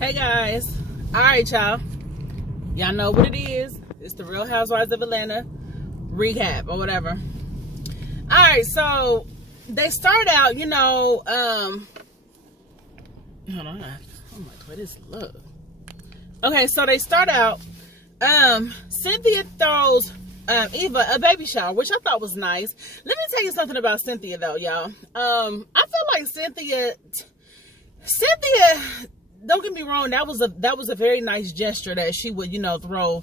Hey guys, all right y'all know what it is. It's the Real Housewives of Atlanta recap or whatever. All right, so they start out, hold on, I'm like, what is love? Okay, so they start out, Cynthia throws Eva a baby shower, which I thought was nice. Let me tell you something about Cynthia though, y'all. I feel like Cynthia, don't get me wrong, that was a very nice gesture that she would, throw,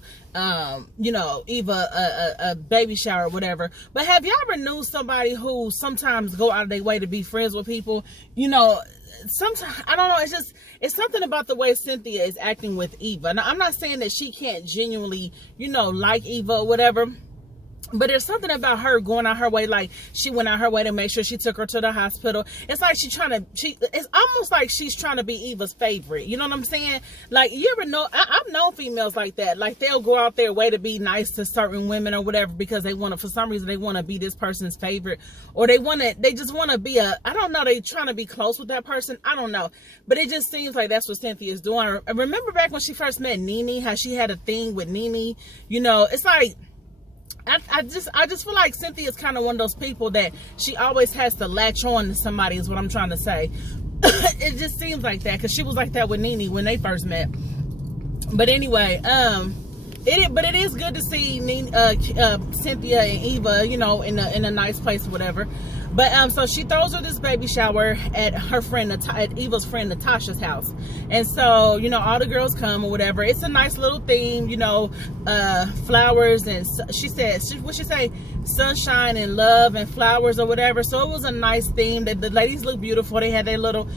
Eva a baby shower or whatever. But have you ever knew somebody who sometimes go out of their way to be friends with people? Sometimes, I don't know, it's something about the way Cynthia is acting with Eva. Now, I'm not saying that she can't genuinely, like Eva or whatever. But there's something about her going out her way, like she went out her way to make sure she took her to the hospital. It's like it's almost like she's trying to be Eva's favorite. You know what I'm saying? Like, you ever know, I've known females like that. Like, they'll go out their way to be nice to certain women or whatever because they want to, for some reason, they want to be this person's favorite. Or they just want to be I don't know, they trying to be close with that person. I don't know. But it just seems like that's what Cynthia's doing. I remember back when she first met Nene, how she had a thing with Nene. It's like, I just feel like Cynthia's kind of one of those people that she always has to latch on to somebody, is what I'm trying to say. It just seems like that, because she was like that with Nene when they first met. But anyway, it is good to see Cynthia and Eva, in a nice place or whatever. But so she throws her this baby shower at her friend, at Eva's friend Natasha's house. And so, all the girls come or whatever. It's a nice little theme, flowers, and she said, what'd she say? Sunshine and love and flowers or whatever. So it was a nice theme. The ladies look beautiful. They had their little,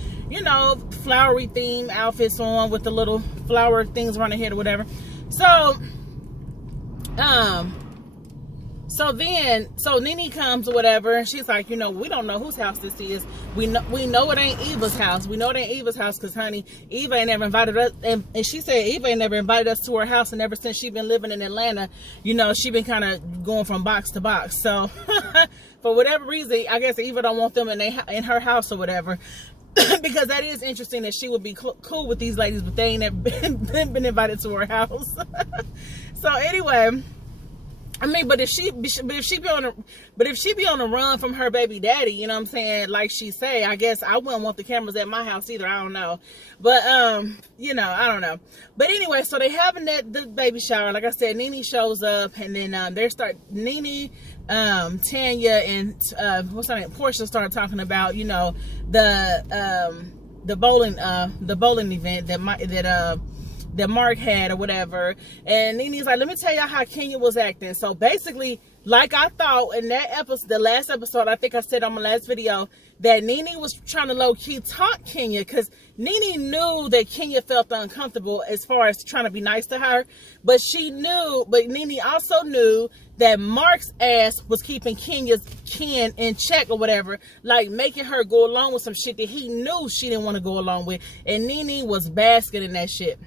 flowery theme outfits on with the little flower things around their head or whatever. So Nene comes or whatever, and she's like, we don't know whose house this is. We know it ain't Eva's house. We know it ain't Eva's house because, honey, Eva ain't never invited us. And she said Eva ain't never invited us to her house, and ever since she been living in Atlanta, she been kind of going from box to box. So for whatever reason, I guess Eva don't want them in her house or whatever. Because that is interesting that she would be cool with these ladies, but they ain't never been invited to her house. So anyway, I mean, but if she be on the run from her baby daddy, you know what I'm saying, like she say, I guess I wouldn't want the cameras at my house either. I don't know, but I don't know. But anyway, so they having the baby shower. Like I said, Nene shows up, and then Nene, Tanya, and what's her name, Portia start talking about the bowling event that Mark had or whatever. And Nene's like, let me tell y'all how Kenya was acting. So basically, like I thought in that episode, the last episode, I think I said on my last video, that Nene was trying to low-key taunt Kenya, because Nene knew that Kenya felt uncomfortable as far as trying to be nice to her. But Nene also knew that Mark's ass was keeping Kenya's kin in check or whatever, like making her go along with some shit that he knew she didn't want to go along with. And Nene was basking in that shit.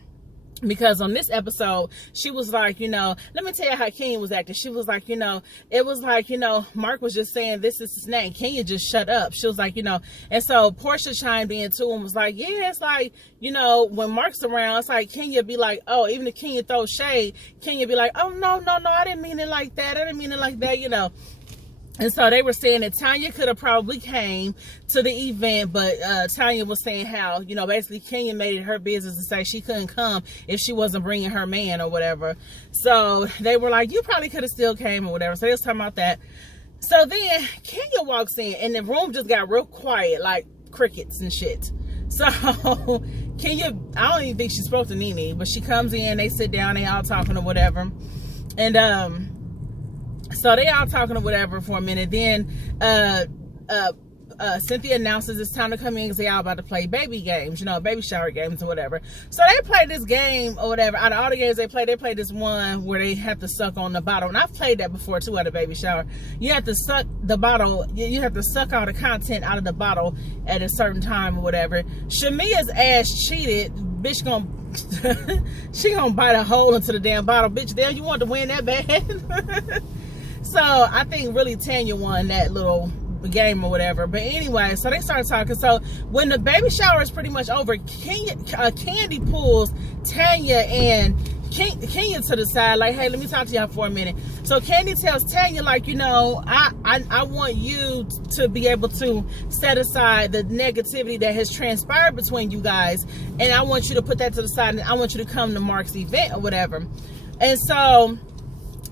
Because on this episode, she was like, let me tell you how Kenya was acting. She was like, it was like, Mark was just saying this is his name. Kenya just shut up. She was like, and so Portia chimed in too and was like, yeah, it's like, when Mark's around, it's like Kenya be like, oh, even if Kenya throws shade, Kenya be like, oh, no, I didn't mean it like that. And so they were saying that Tanya could have probably came to the event, but Tanya was saying how, basically Kenya made it her business to say she couldn't come if she wasn't bringing her man or whatever. So they were like, you probably could have still came or whatever. So they was talking about that. So then Kenya walks in, and the room just got real quiet, like crickets and shit. So Kenya, I don't even think she spoke to Nene, but she comes in, they sit down, they all talking or whatever. And so they all talking or whatever for a minute. Then Cynthia announces it's time to come in because they all about to play baby games, baby shower games or whatever. So they play this game or whatever. Out of all the games they play this one where they have to suck on the bottle. And I've played that before too at a baby shower. You have to suck the bottle. You have to suck all the content out of the bottle at a certain time or whatever. Shamia's ass cheated. Bitch she gonna bite a hole into the damn bottle. Bitch, damn, you want to win that bad? So I think really Tanya won that little game or whatever. But anyway, so they started talking. So when the baby shower is pretty much over, Candy pulls Tanya and Kenya to the side, like, hey, let me talk to y'all for a minute. So Candy tells Tanya, like, you know, I want you to be able to set aside the negativity that has transpired between you guys, and I want you to put that to the side, and I want you to come to Mark's event or whatever. And so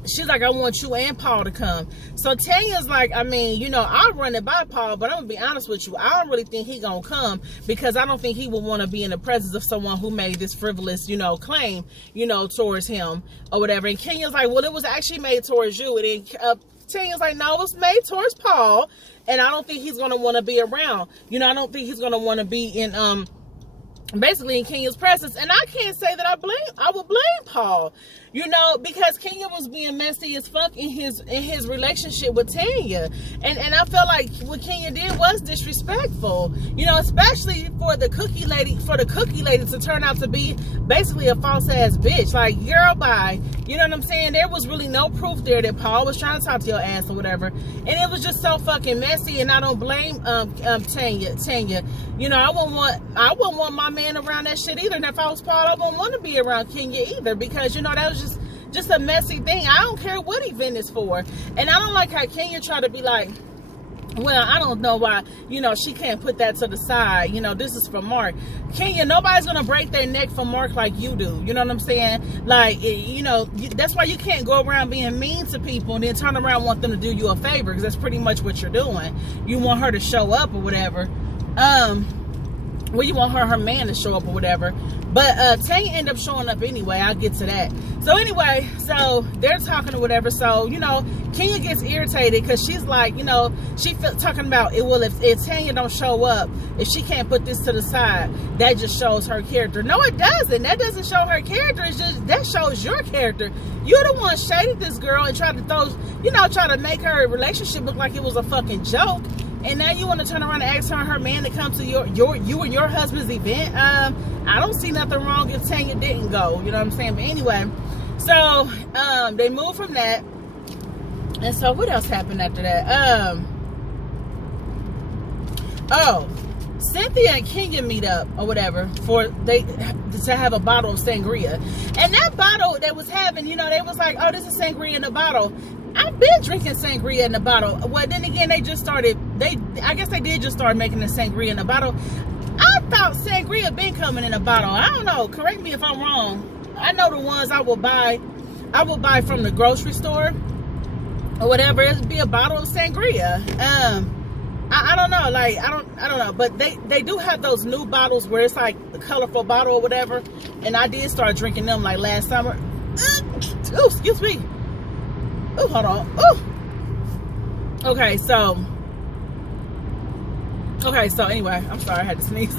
she's like, I want you and Paul to come. So Tanya's like, I mean, you know, I'll run it by Paul, but I'm gonna be honest with you, I don't really think he gonna come, because I don't think he would want to be in the presence of someone who made this frivolous, you know, claim, you know, towards him or whatever. And Kenya's like, well, it was actually made towards you. And then Tanya's like, no, it was made towards Paul, and I don't think he's gonna want to be around. You know, I don't think he's gonna want to be in basically in Kenya's presence. And I can't say that I would blame Paul, you know, because Kenya was being messy as fuck in his relationship with Tanya, and I felt like what Kenya did was disrespectful, you know, especially for the cookie lady to turn out to be basically a false ass bitch. Like, girl, bye. You know what I'm saying? There was really no proof there that Paul was trying to talk to your ass or whatever, and it was just so fucking messy. And I don't blame Tanya. You know, I wouldn't want my man around that shit either. And if I was Paul, I wouldn't want to be around Kenya either, because, you know, that was just a messy thing. I don't care what event it's for. And I don't like how Kenya tried to be like, well, I don't know why, you know, she can't put that to the side. You know, this is for Mark. Kenya, nobody's going to break their neck for Mark like you do. You know what I'm saying? Like, you know, that's why you can't go around being mean to people and then turn around and want them to do you a favor, because that's pretty much what you're doing. You want her to show up or whatever. Well, you want her man to show up or whatever. But Tanya ended up showing up anyway. I'll get to that. So anyway, so they're talking or whatever. So, you know, Kenya gets irritated because she's like, you know, she talking about it. Well, if Tanya don't show up, if she can't put this to the side, that just shows her character. No, it doesn't. That doesn't show her character. It's just, that shows your character. You're the one shaded this girl and tried to try to make her relationship look like it was a fucking joke. And now you want to turn around and ask her and her man to come to you and your husband's event. I don't see nothing wrong if Tanya didn't go. You know what I'm saying? But anyway, so they moved from that. And so what else happened after that? Cynthia and Kenya meet up or whatever to have a bottle of sangria. And that bottle they was having, you know, they was like, oh, this is sangria in a bottle. I've been drinking sangria in a bottle. Well, then again, I guess they did just start making the sangria in a bottle. I thought sangria been coming in a bottle. I don't know. Correct me if I'm wrong. I know the ones I will buy from the grocery store or whatever. It'd be a bottle of sangria. I don't know. Like, I don't know. But they do have those new bottles where it's like a colorful bottle or whatever. And I did start drinking them like last summer. Oh, excuse me. Oh, hold on. Oh. Okay, so anyway, I'm sorry, I had to sneeze.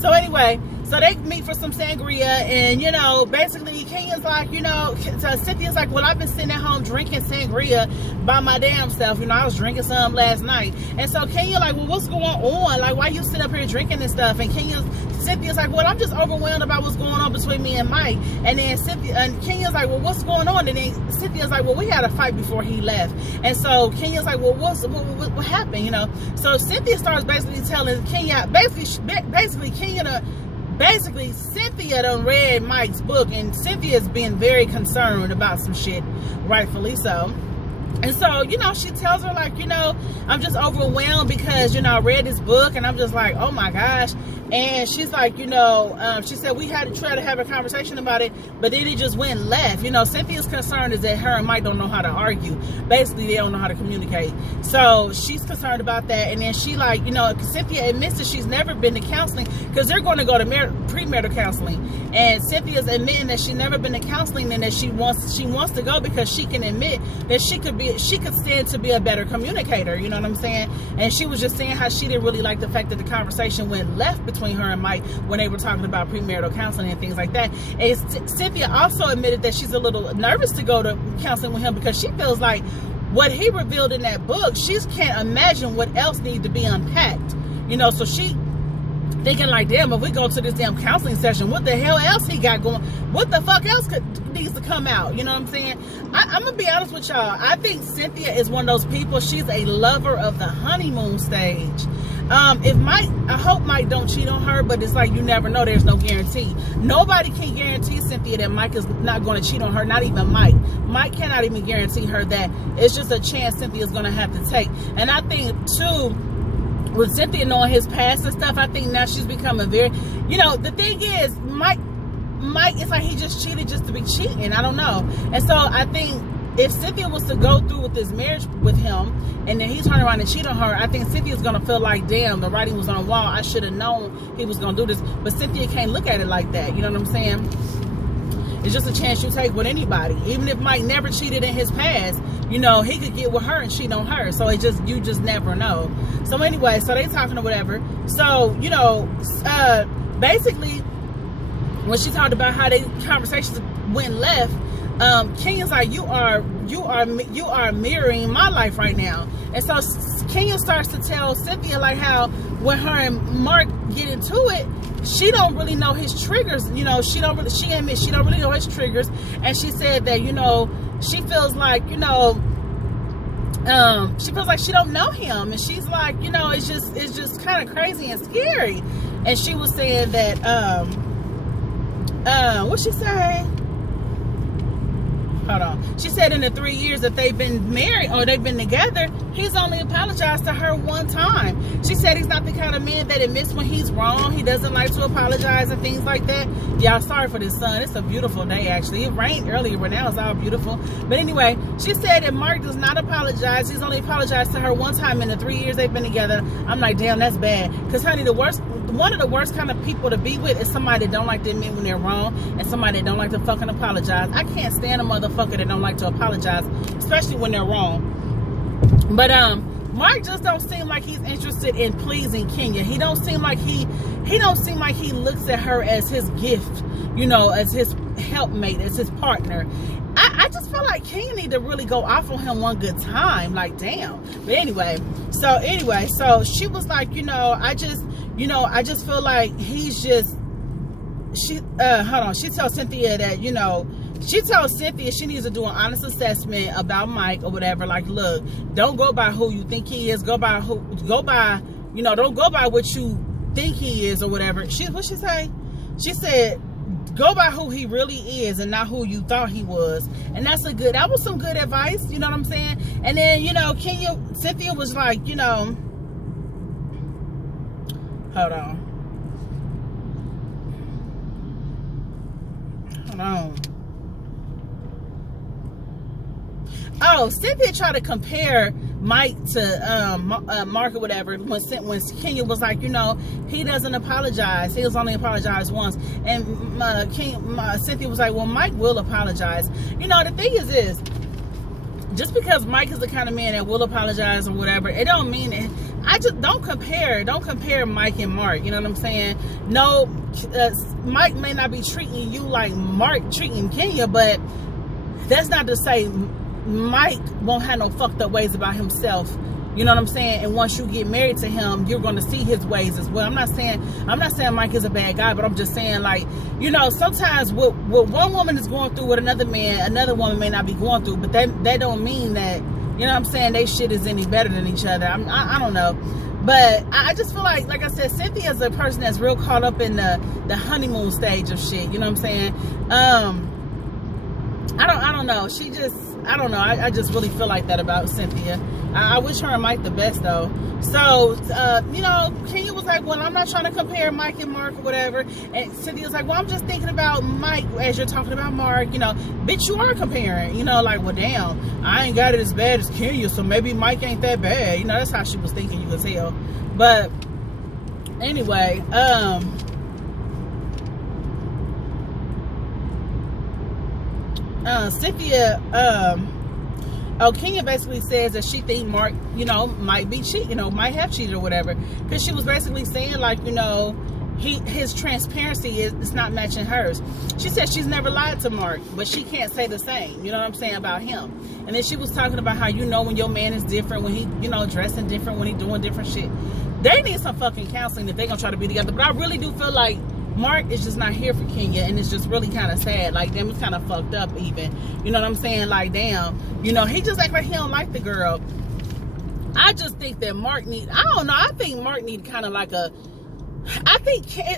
So anyway, so they meet for some sangria, and, you know, basically Kenya's like, you know, so Cynthia's like, well, I've been sitting at home drinking sangria by my damn self. You know, I was drinking some last night. And so Kenya like, well, what's going on? Like, why you sit up here drinking and stuff? And Cynthia's like, well, I'm just overwhelmed about what's going on between me and Mike. And then Kenya's like, well, what's going on? And then Cynthia's like, well, we had a fight before he left. And so Kenya's like, well, what happened? You know, so Cynthia starts basically telling Kenya, basically Cynthia done read Mike's book, and Cynthia's been very concerned about some shit, rightfully so. And so, you know, she tells her, like, you know, I'm just overwhelmed because, you know, I read this book and I'm just like, oh my gosh. And she's like, you know, she said we had to try to have a conversation about it, but then it just went left. You know, Cynthia's concern is that her and Mike don't know how to argue. Basically, they don't know how to communicate. So she's concerned about that. And then she, like, you know, Cynthia admits that she's never been to counseling because they're going to go to premarital counseling. And Cynthia's admitting that she's never been to counseling and that she wants to go because she can admit that she could stand to be a better communicator. You know what I'm saying? And she was just saying how she didn't really like the fact that the conversation went left between her and Mike when they were talking about premarital counseling and things like that. And Cynthia also admitted that she's a little nervous to go to counseling with him because she feels like what he revealed in that book, she can't imagine what else needs to be unpacked. You know, so she thinking like, damn, if we go to this damn counseling session, what the hell else he got going? What the fuck else did needs to come out. You know what I'm saying? I'm gonna be honest with y'all. I think Cynthia is one of those people. She's a lover of the honeymoon stage. If Mike, I hope Mike don't cheat on her, but it's like you never know. There's no guarantee. Nobody can guarantee Cynthia that Mike is not going to cheat on her. Not even Mike. Mike cannot even guarantee her that. It's just a chance Cynthia's going to have to take. And I think too, with Cynthia knowing his past and stuff, I think now she's becoming very, you know, the thing is, Mike, it's like he just cheated just to be cheating. I don't know. And so I think if Cynthia was to go through with this marriage with him, and then he turned around and cheat on her, I think Cynthia's going to feel like, damn, the writing was on the wall. I should have known he was going to do this. But Cynthia can't look at it like that. You know what I'm saying? It's just a chance you take with anybody. Even if Mike never cheated in his past, you know, he could get with her and cheat on her. So it just, you just never know. So anyway, so they talking or whatever. So, you know, basically, when she talked about how they conversations went left, Kenya's like, you are mirroring my life right now. And so Kenya starts to tell Cynthia like how when her and Mark get into it, she don't really know his triggers. You know, she admits she don't really know his triggers. And she said that, you know, she feels like, you know, she feels like she don't know him. And she's like, you know, it's just kind of crazy and scary. And she was saying that, what'd she say? Hold on. She said in the 3 years that they've been married or they've been together, he's only apologized to her one time. She said he's not the kind of man that admits when he's wrong. He doesn't like to apologize and things like that. Y'all, sorry for this sun. It's a beautiful day, actually. It rained earlier, but now it's all beautiful. But anyway, she said that Mark does not apologize. He's only apologized to her one time in the 3 years they've been together. I'm like, damn, that's bad. Because, honey, one of the worst kind of people to be with is somebody that don't like to admit when they're wrong and somebody that don't like to fucking apologize. I can't stand a motherfucker that don't like to apologize, especially when they're wrong. But Mark just don't seem like he's interested in pleasing Kenya. He don't seem like he looks at her as his gift, you know, as his helpmate, as his partner. I just feel like Kenya need to really go off on him one good time. Like, damn. But anyway, so she was like, you know, I just feel like he's just, she tells Cynthia that, you know, she tells Cynthia she needs to do an honest assessment about Mike or whatever. Like, look, don't go by who you think he is. Don't go by what you think he is or whatever. What'd she say? She said, go by who he really is and not who you thought he was. And that was some good advice. You know what I'm saying? And then, you know, Cynthia was like, you know, hold on. Oh, Cynthia tried to compare Mike to Mark or whatever when Kenya was like, you know, he doesn't apologize. He was only apologized once. And Cynthia was like, well, Mike will apologize. You know, the thing is this. Just because Mike is the kind of man that will apologize or whatever, it don't mean it. I just don't compare Mike and Mark. You know what I'm saying? No, Mike may not be treating you like Mark treating Kenya, but that's not to say Mike won't have no fucked up ways about himself. You know what I'm saying? And once you get married to him, you're going to see his ways as well. I'm not saying Mike is a bad guy, but I'm just saying, like, you know, sometimes what one woman is going through with another man, another woman may not be going through, but that don't mean that, you know what I'm saying, they shit is any better than each other. I don't know. But I just feel like I said, Cynthia's a person that's real caught up in the honeymoon stage of shit. You know what I'm saying? I don't know. I don't know. I just really feel like that about Cynthia. I wish her and Mike the best, though. So, you know, Kenya was like, well, I'm not trying to compare Mike and Mark or whatever. And Cynthia was like, well, I'm just thinking about Mike as you're talking about Mark. You know, bitch, you are comparing. You know, like, well, damn, I ain't got it as bad as Kenya, so maybe Mike ain't that bad. You know, that's how she was thinking, you could tell. But anyway, Cynthia, Kenya basically says that she think Mark, you know, might be cheating, you know, might have cheated or whatever, because she was basically saying, like, you know, his transparency is not matching hers. She said she's never lied to Mark, but she can't say the same, you know what I'm saying, about him. And then she was talking about how, you know, when your man is different, when he, you know, dressing different, when he doing different shit. They need some fucking counseling if they're gonna try to be together. But I really do feel like Mark is just not here for Kenya, and it's just really kind of sad. Like, damn, it's kind of fucked up even. You know what I'm saying? Like, damn, you know, he just act like he don't like the girl. I just think that Mark I don't know, I think Mark need kind of like a,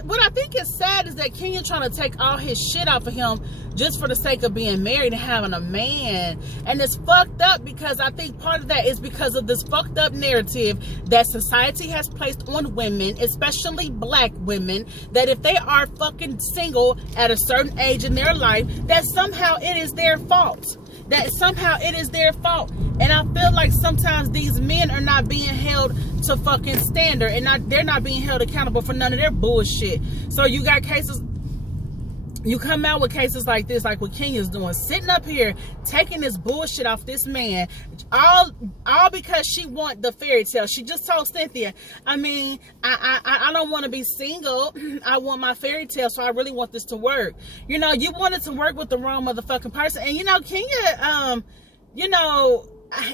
what I think is sad is that Kenya trying to take all his shit off of him just for the sake of being married and having a man. And it's fucked up, because I think part of that is because of this fucked up narrative that society has placed on women, especially black women, that if they are fucking single at a certain age in their life, that somehow it is their fault. That somehow it is their fault. And I feel like sometimes these men are not being held to fucking standard, and they're not being held accountable for none of their bullshit. So you got cases, you come out with cases like this, like what Kenya's doing, sitting up here taking this bullshit off this man, all because she want the fairy tale. She just told Cynthia, I mean, I don't want to be single. I want my fairy tale, so I really want this to work. You know, you want it to work with the wrong motherfucking person. And you know, Kenya, you know,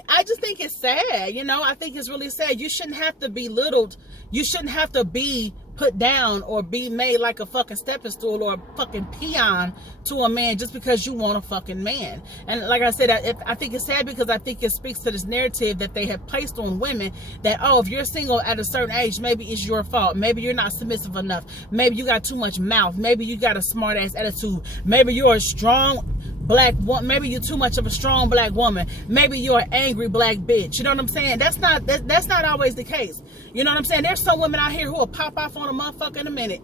I just think it's sad. You know, I think it's really sad. You shouldn't have to be belittled. You shouldn't have to be put down or be made like a fucking stepping stool or a fucking peon to a man just because you want a fucking man. And like I said, I think it's sad, because I think it speaks to this narrative that they have placed on women that, oh, if you're single at a certain age, maybe it's your fault. Maybe you're not submissive enough. Maybe you got too much mouth. Maybe you got a smart ass attitude. Maybe you're a strong black woman. Maybe you're too much of a strong black woman. Maybe you're an angry black bitch. You know what I'm saying? That's not always the case. You know what I'm saying? There's some women out here who will pop off on a motherfucker in a minute,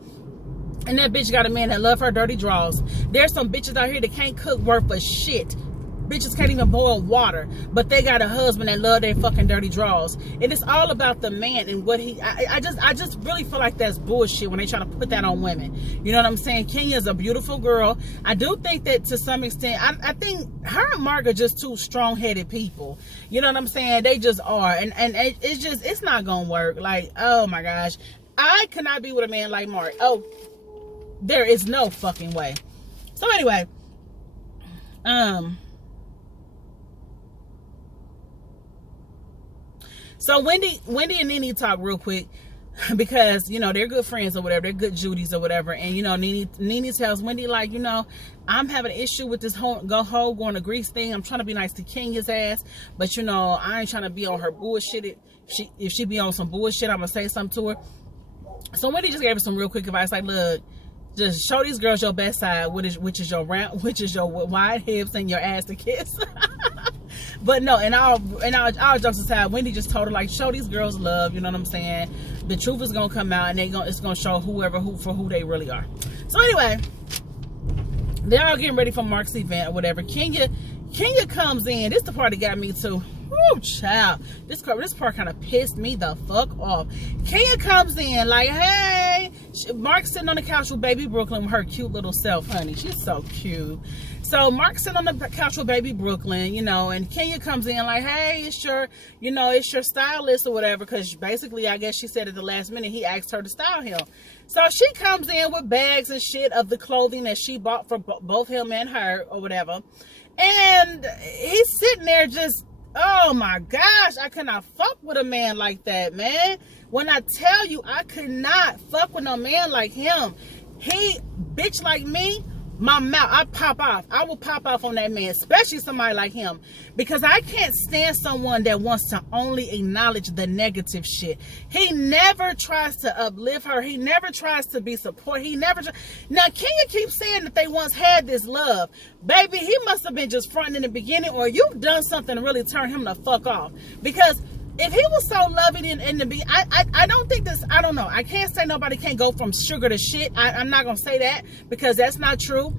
and that bitch got a man that love her dirty draws. There's some bitches out here that can't cook worth a shit. Bitches can't even boil water, but they got a husband that love their fucking dirty draws. And it's all about the man and what he. I just really feel like that's bullshit when they try to put that on women. You know what I'm saying? Kenya's a beautiful girl. I do think that to some extent, I think her and Mark are just two strong-headed people. You know what I'm saying? They just are, and it's not gonna work. Like, oh my gosh, I could not be with a man like Mark. Oh, there is no fucking way. So anyway, so Wendy and Nene talk real quick, because, you know, they're good friends or whatever. They're good Judies or whatever. And, you know, Nene tells Wendy, like, you know, I'm having an issue with this whole going to Greece thing. I'm trying to be nice to Kenya's ass, but, you know, I ain't trying to be on her bullshit. If she be on some bullshit, I'm going to say something to her. So Wendy just gave her some real quick advice. Like, look, just show these girls your best side, which is your wide hips and your ass to kiss. But no, and all jokes aside, Wendy just told her, like, show these girls love. You know what I'm saying? The truth is gonna come out, and it's gonna show who they really are. So anyway, they're all getting ready for Mark's event or whatever. Kenya comes in. This is the part that got me too. Woo, child. This part kind of pissed me the fuck off. Kenya comes in like, hey. Mark's sitting on the couch with baby Brooklyn with her cute little self, honey. She's so cute. So Mark's sitting on the couch with baby Brooklyn, you know, and Kenya comes in like, hey, it's your stylist or whatever, because basically, I guess she said at the last minute he asked her to style him. So she comes in with bags and shit of the clothing that she bought for both him and her or whatever. And he's sitting there just, oh my gosh, I could not fuck with a man like that, man. When I tell you, I could not fuck with no man like him. He, bitch like me, my mouth, I pop off. I will pop off on that man, especially somebody like him, because I can't stand someone that wants to only acknowledge the negative shit. He never tries to uplift her. He never tries to be support. Now, Kenya keeps saying that they once had this love. Baby, he must have been just fronting in the beginning, or you've done something to really turn him the fuck off. Because if he was so loving in the beginning, I don't think this, I don't know. I can't say nobody can't go from sugar to shit. I'm not going to say that, because that's not true.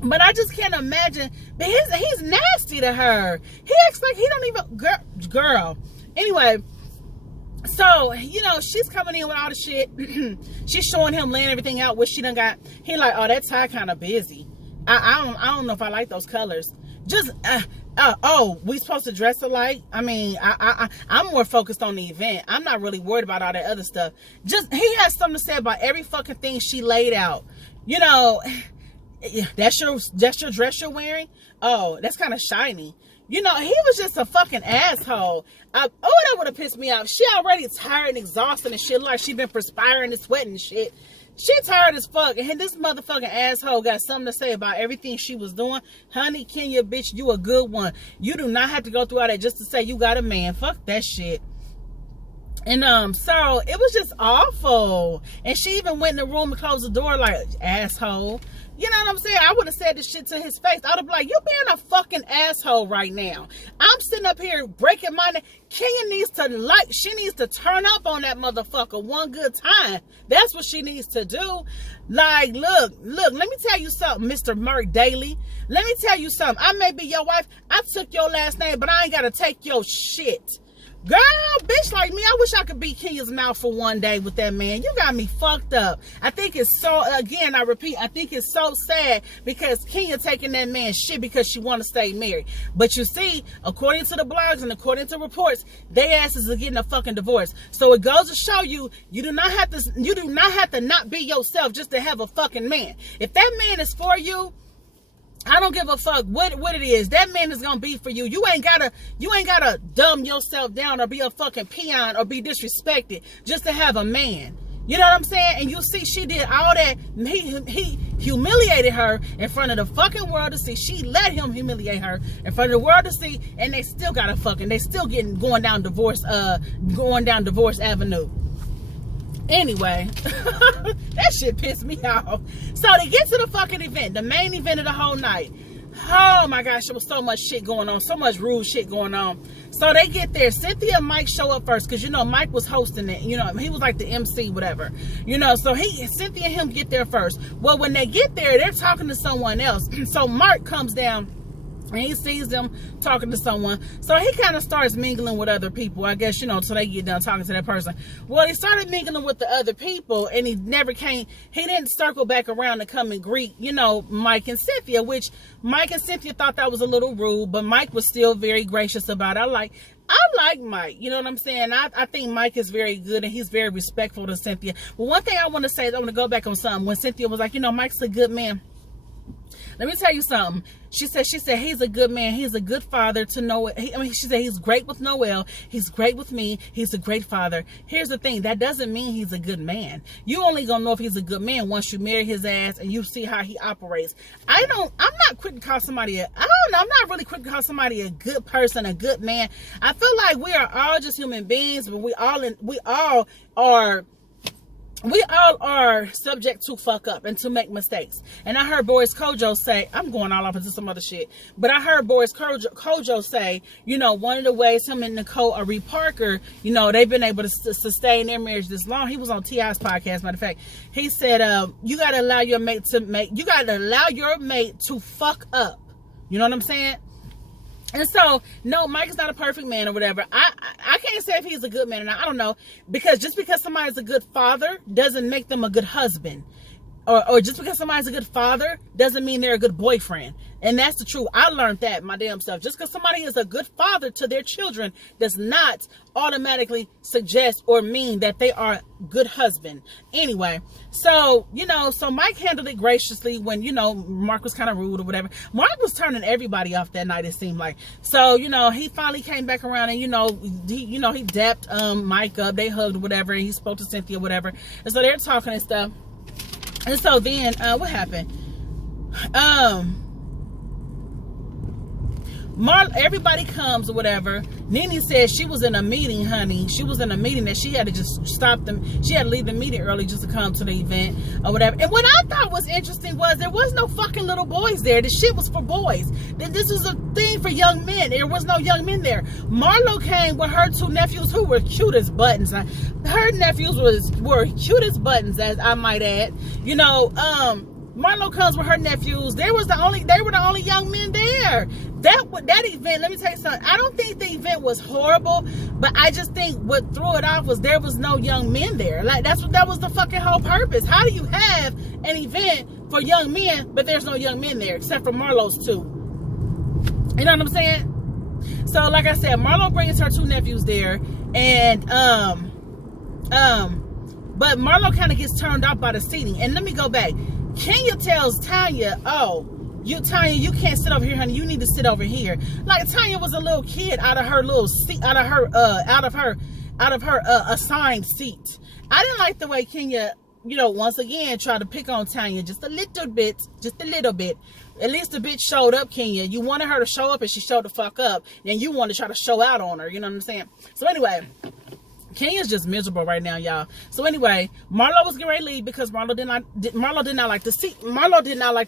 But I just can't imagine. But he's nasty to her. He acts like he don't even, girl. Anyway, so, you know, she's coming in with all the shit. She's showing him, laying everything out, what she done got. He like, oh, that tie kind of busy. I don't know if I like those colors. Just, oh, we supposed to dress alike? I mean, I'm more focused on the event. I'm not really worried about all that other stuff. Just, he has something to say about every fucking thing she laid out. You know, that's your dress you're wearing? Oh, that's kind of shiny. You know, he was just a fucking asshole. That would have pissed me off. She already tired and exhausted and shit, like she been perspiring and sweating and shit. She tired as fuck, and this motherfucking asshole got something to say about everything she was doing. Honey, Kenya, bitch, you a good one. You do not have to go through all that just to say you got a man. Fuck that shit. And so it was just awful. And she even went in the room and closed the door like, asshole. You know what I'm saying? I would have said this shit to his face. I would have been like, you being a fucking asshole right now. I'm sitting up here breaking my neck. Kenya needs to she needs to turn up on that motherfucker one good time. That's what she needs to do. Like, look, let me tell you something, Mr. Mark Daly. Let me tell you something. I may be your wife. I took your last name, but I ain't got to take your shit. Girl, bitch like me, I wish I could beat Kenya's mouth for one day with that man. You got me fucked up. I think it's so, again, I repeat, I think it's so sad because Kenya taking that man's shit because she want to stay married. But you see, according to the blogs and according to reports, they asses are getting a fucking divorce. So it goes to show you, you do not have to not be yourself just to have a fucking man. If that man is for you, I don't give a fuck what it is. That man is gonna be for you. You ain't gotta dumb yourself down or be a fucking peon or be disrespected just to have a man. You know what I'm saying? And you see, she did all that. He humiliated her in front of the fucking world to see. She let him humiliate her in front of the world to see, and they still got they still going down divorce avenue. Anyway, that shit pissed me off. So they get to the fucking event, the main event of the whole night. Oh my gosh, there was so much shit going on, so much rude shit going on. So they get there. Cynthia and Mike show up first because, you know, Mike was hosting it. You know, he was like the MC, whatever. You know, so Cynthia and him get there first. Well, when they get there, they're talking to someone else. So Mark comes down and he sees them talking to someone. So he kind of starts mingling with other people, I guess, you know, until they get done talking to that person. Well, he started mingling with the other people, and he didn't circle back around to come and greet, you know, Mike and Cynthia, which Mike and Cynthia thought that was a little rude, but Mike was still very gracious about it. I like Mike, you know what I'm saying? I think Mike is very good, and he's very respectful to Cynthia. But one thing I want to say is I want to go back on something. When Cynthia was like, you know, Mike's a good man. Let me tell you something. She said he's a good man. He's a good father to Noel. She said he's great with Noel. He's great with me. He's a great father. Here's the thing. That doesn't mean he's a good man. You only gonna know if he's a good man once you marry his ass and you see how he operates. I'm not quick to call somebody I'm not really quick to call somebody a good person, a good man. I feel like we are all just human beings, but we all are subject to fuck up and to make mistakes. And I heard Boris Kojo say, I'm going all off into some other shit, but I heard Boris Kojo say, you know, one of the ways him and Nicole Ari Parker, you know, they've been able to sustain their marriage this long. He was on T.I.'s podcast, matter of fact. He said, you got to allow your mate to fuck up. You know what I'm saying? And so, no, Mike is not a perfect man or whatever. I can't say if he's a good man or not. I don't know. Because just because somebody's a good father doesn't make them a good husband. Or just because somebody's a good father doesn't mean they're a good boyfriend. And that's the truth. I learned that my damn self. Just because somebody is a good father to their children does not automatically suggest or mean that they are a good husband. Anyway, so, you know, so Mike handled it graciously when, you know, Mark was kind of rude or whatever. Mark was turning everybody off that night, it seemed like. So, you know, he finally came back around and, he dapped Mike up. They hugged or whatever. And he spoke to Cynthia or whatever. And so they're talking and stuff. And so then, what happened? Everybody comes or whatever. Nene said she was in a meeting, honey. She was in a meeting that she had to just stop them. She had to leave the meeting early just to come to the event or whatever. And what I thought was interesting was there was no fucking little boys there. The shit was for boys. This was a thing for young men. There was no young men there. Marlo came with her two nephews who were cute as buttons. Her nephews were cute as buttons, as I might add. You know, Marlo comes with her nephews. They were the only young men there. That event, let me tell you something. I don't think the event was horrible, but I just think what threw it off was there was no young men there. Like that was the fucking whole purpose. How do you have an event for young men, but there's no young men there except for Marlo's two? You know what I'm saying? So like I said, Marlo brings her two nephews there, and but Marlo kind of gets turned off by the seating. And let me go back. Kenya tells Tanya, Tanya, you can't sit over here, honey. You need to sit over here. Like Tanya was a little kid out of her little seat, out of her assigned seat. I didn't like the way Kenya once again, try to pick on Tanya just a little bit. At least the bitch showed up, Kenya. You wanted her to show up and she showed the fuck up. Then you want to try to show out on her. You know what I'm saying? So anyway, Kenya's just miserable right now, y'all. So anyway, Marlo was getting ready to leave because Marlo did not like the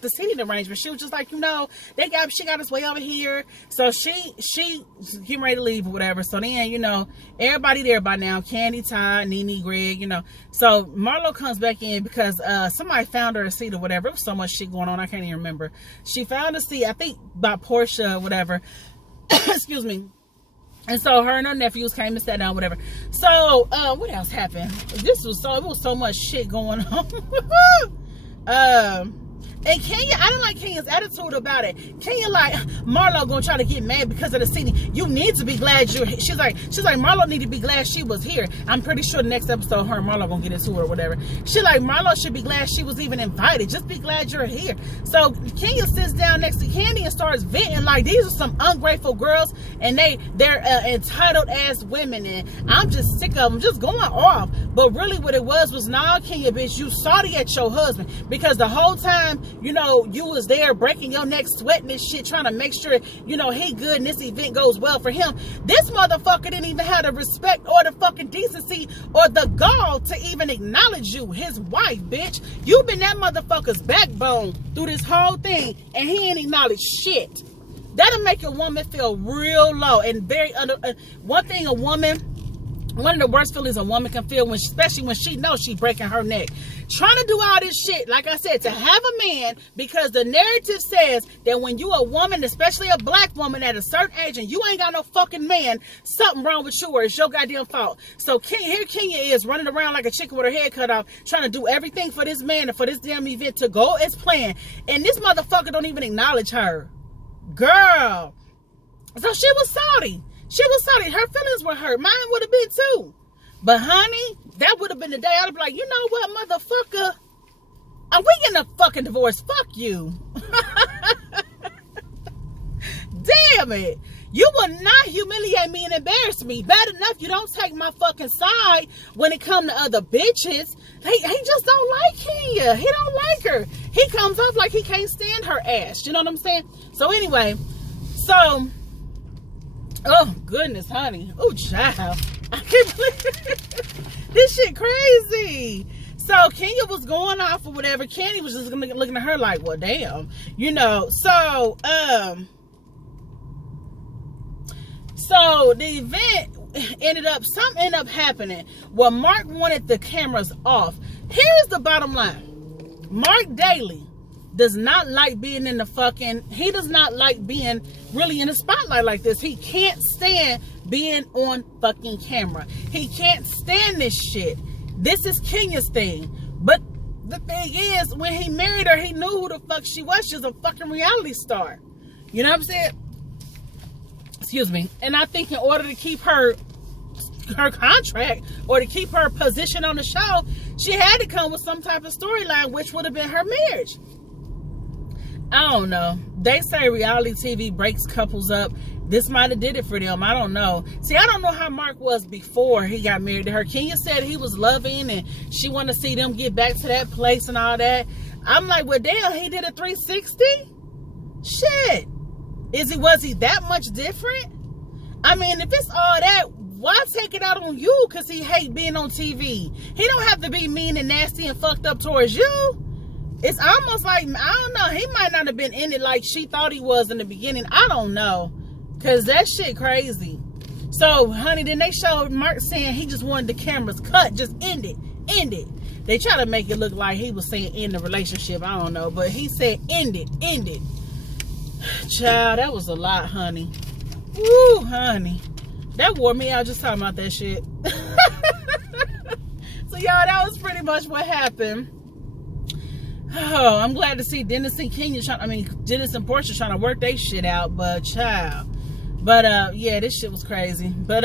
seating arrangement. She was just like, she got us way over here. So she getting ready to leave or whatever. So then, everybody there by now, Candy, Ty, Nene, Greg, So Marlo comes back in because somebody found her a seat or whatever. There was so much shit going on, I can't even remember. She found a seat, I think by Portia or whatever. Excuse me. And so her and her nephews came and sat down, whatever. So, what else happened? It was so much shit going on. And Kenya, I didn't like Kenya's attitude about it. Kenya like, Marlo gonna try to get mad because of the seating. You need to be glad you're here. She's like, Marlo need to be glad she was here. I'm pretty sure the next episode, her and Marlo gonna get into it or whatever. She like, Marlo should be glad she was even invited. Just be glad you're here. So Kenya sits down next to Candy and starts venting like, these are some ungrateful girls and they're entitled ass women, and I'm just sick of them just going off. But really what it was nah, Kenya, bitch, you salty at your husband because the whole time, you was there breaking your neck, sweating this shit, trying to make sure, he good and this event goes well for him. This motherfucker didn't even have the respect or the fucking decency or the gall to even acknowledge you, his wife, bitch. You've been that motherfucker's backbone through this whole thing, and he ain't acknowledged shit. That'll make a woman feel real low and very one of the worst feelings a woman can feel, especially when she knows she breaking her neck. Trying to do all this shit, like I said, to have a man, because the narrative says that when you a woman, especially a black woman at a certain age, and you ain't got no fucking man, something wrong with you or it's your goddamn fault. So here Kenya is running around like a chicken with her head cut off, trying to do everything for this man and for this damn event to go as planned. And this motherfucker don't even acknowledge her. Girl. So she was salty. Her feelings were hurt. Mine would have been too. But honey, that would have been the day I'd be like, you know what, motherfucker? Are we getting a fucking divorce? Fuck you. Damn it. You will not humiliate me and embarrass me. Bad enough you don't take my fucking side when it comes to other bitches. He just don't like Kenya. He don't like her. He comes off like he can't stand her ass. You know what I'm saying? So anyway, oh, goodness, honey. Oh, child. I can't believe it. This shit crazy. So, Kenya was going off or whatever. Candy was just looking at her like, well, damn. So the event something ended up happening. Well, Mark wanted the cameras off. Here's the bottom line. Mark Daly does not like being he does not like being really in the spotlight like this. He can't stand being on fucking camera. He can't stand this shit. This is Kenya's thing. But the thing is, when he married her, he knew who the fuck she was. She was a fucking reality star. You know what I'm saying? Excuse me. And I think in order to keep her contract or to keep her position on the show, she had to come with some type of storyline, which would have been her marriage. I don't know. They say reality TV breaks couples up. This might have did it for them. I don't know. See, I don't know how Mark was before he got married to her. Kenya said he was loving and she wanted to see them get back to that place and all that. I'm like, well, damn, he did a 360? Shit. Was he that much different? I mean, if it's all that, why take it out on you? Because he hate being on TV. He don't have to be mean and nasty and fucked up towards you. It's almost like, I don't know, he might not have been in it like she thought he was in the beginning. I don't know. Because that shit crazy. So, honey, then they showed Mark saying he just wanted the cameras cut. Just end it. End it. They try to make it look like he was saying end the relationship. I don't know. But he said end it. End it. Child, that was a lot, honey. Woo, honey. That wore me out just talking about that shit. So, y'all, that was pretty much what happened. Oh, I'm glad to see Dennis and Portia trying to work their shit out, but child. But yeah, this shit was crazy. But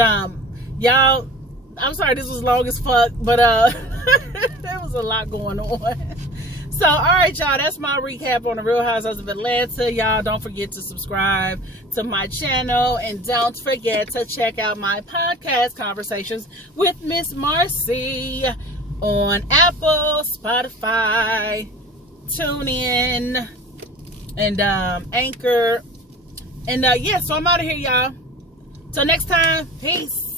y'all, I'm sorry this was long as fuck, but there was a lot going on. So, all right, y'all, that's my recap on the Real Housewives of Atlanta. Y'all, don't forget to subscribe to my channel, and don't forget to check out my podcast, Conversations with Miss Marcy. on Apple, Spotify, TuneIn, and Anchor. And yeah, so I'm out of here, y'all. Till next time, peace.